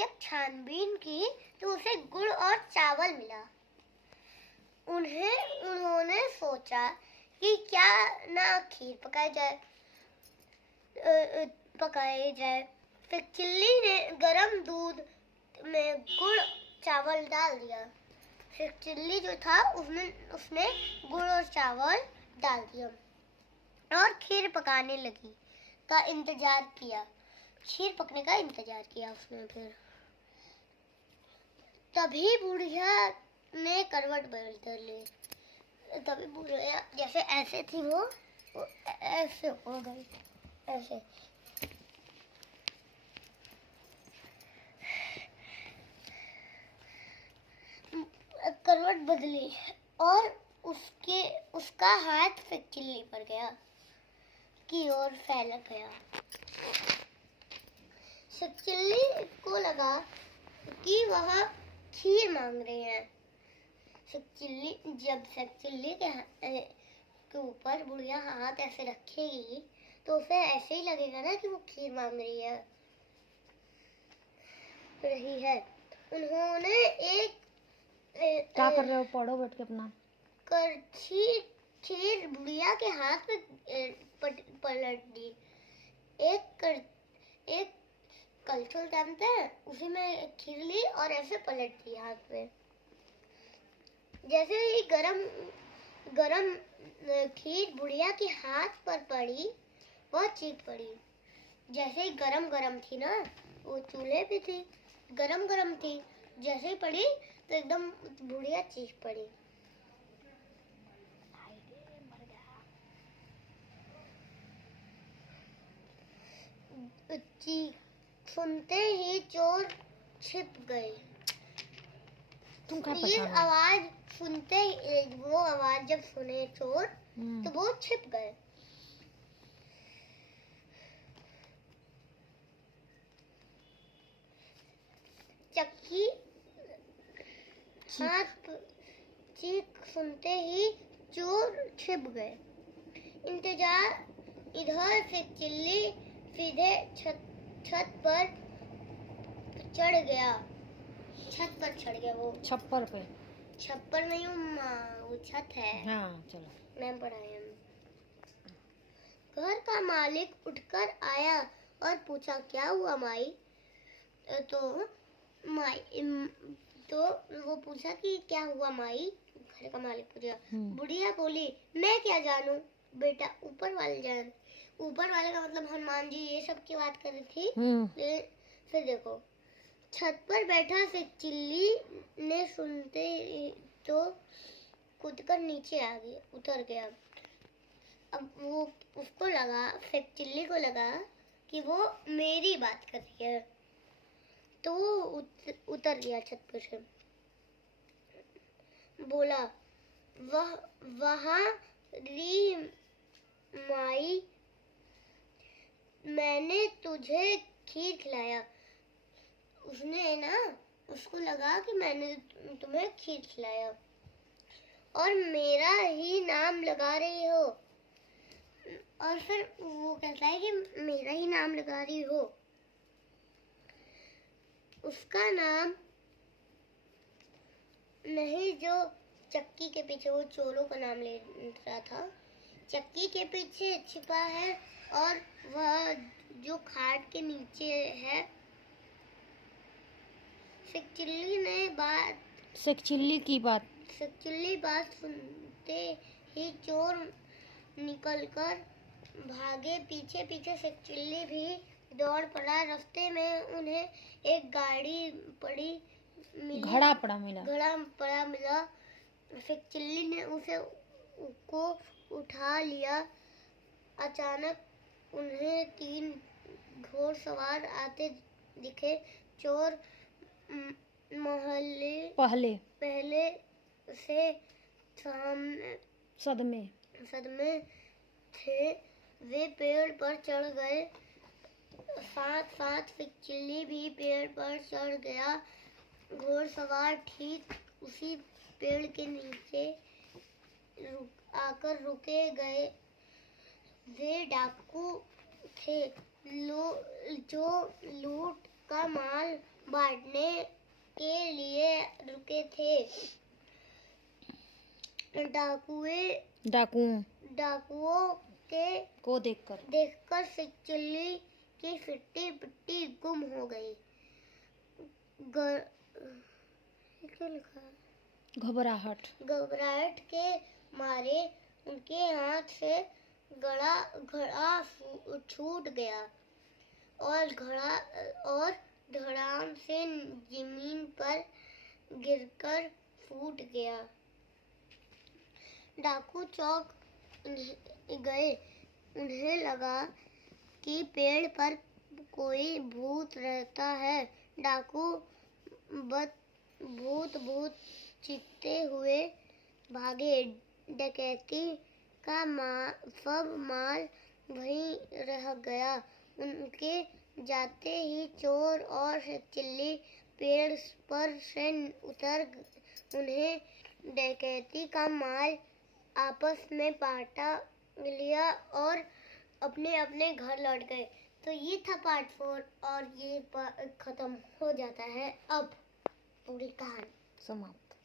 जब छानबीन की तो उसे गुड़ और चावल मिला। उन्होंने सोचा कि क्या ना खीर पकाई जाए। फिर चिल्ली ने गरम दूध में गुड़ चावल डाल दिया। फिर चिल्ली जो था उसने गुड़ और चावल डाल दिया और खीर पकाने लगी का इंतजार किया। खीर पकने का इंतजार किया उसने। फिर तभी बुढ़िया ने करवट बदल ली। तभी बुढ़िया जैसे ऐसे थी वो ऐसे हो गई, ऐसे। करवट बदली और उसका हाथ फिर चिल्ली पर गया की ओर फैल गया। चिल्ली को लगा कि वह खीर मांग रहे हैं। जब चिल्ली के ऊपर बुढ़िया हाथ ऐसे रखेगी तो उसे ऐसे ही लगेगा ना कि वो खीर मांग रही है। उन्होंने एक क्या कर रहे हो? पढ़ो बैठ के अपना। खीर बुढ़िया के हाथ में पलट दी। एक कलछुल जानते हैं, उसी में खीर ली और ऐसे पलट दी हाथ में। जैसे ही गरम खीर बुढ़िया के हाथ पर पड़ी, वह चीख पड़ी। जैसे ही गरम थी ना, वो चूल्हे पे थी, गरम थी। जैसे ही पड़ी तो एकदम बुढ़िया चीख पड़ी। सुनते ही चोर छिप गए। तुम क्या ये आवाज सुनते ही, वो आवाज जब सुने चोर तो वो छिप गए। चीख सुनते ही चोर छिप गए। इधर से चिल्ली सीधे छत पर चढ़ गया। वो छप्पर नहीं, वो छत है। हाँ चलो, मैं पढ़ाया। घर का मालिक उठकर आया और पूछा, क्या हुआ माई? तो वो पूछा कि क्या हुआ माई? घर का मालिक पूछा। बुढ़िया बोली, मैं क्या जानूं बेटा, ऊपर वाले का मतलब हनुमान जी, ये सब की बात कर रही थी। फिर देखो, छत पर बैठा से चिल्ली ने सुनते तो कूदकर नीचे उतर गया। अब वो उसको लगा, फिर चिल्ली को लगा कि वो मेरी बात कर रही है, तो वो उतर गया छत पर से। बोला, वहाँ री माई, मैंने तुझे खीर खिलाया। उसको लगा कि मैंने तुम्हें खीर खिलाया और मेरा ही नाम लगा रही हो। और फिर वो कहता है कि मेरा ही नाम लगा रही हो। उसका नाम नहीं, जो चक्की के पीछे वो चोरों का नाम ले रहा था, चक्की के पीछे छिपा है और वह जो खाट के नीचे है। चिल्ली बात सुनते ही चोर निकलकर भागे। पीछे से चिल्ली भी दौड़ पड़ा। रास्ते में उन्हें एक गाड़ी घड़ा पड़ा मिला। फिर चिल्ली ने उसको उठा लिया। अचानक उन्हें 3 घोड़सवार आते दिखे। चोर पहले से सदमे थे। वे पेड़ पर चढ़ गए। साथ चिल्ली भी पेड़ पर चढ़ गया। घोड़सवार ठीक उसी पेड़ के नीचे आकर रुके गए। वे डाकू थे जो लूट का माल बांटने के लिए रुके थे। डाकुओं को देखकर देखकर चिल्ली की फिट्टी पिट्टी गुम हो गई। क्या लिखा है? घबराहट के मारे उनके हाथ से घड़ा छूट गया और धड़ाम से जमीन पर गिरकर फूट गया। डाकू चौंक गए। उन्हें लगा कि पेड़ पर कोई भूत रहता है। डाकू भूत चीखते हुए भागे। डकैती का सब माल वहीं रह गया। उनके जाते ही चोर और चिल्ली पेड़ पर से उतर उन्हें डकैती का माल आपस में बांटा लिया और अपने अपने घर लौट गए। तो ये था पार्ट 4 और ये खत्म हो जाता है अब पूरी कहानी समाप्त।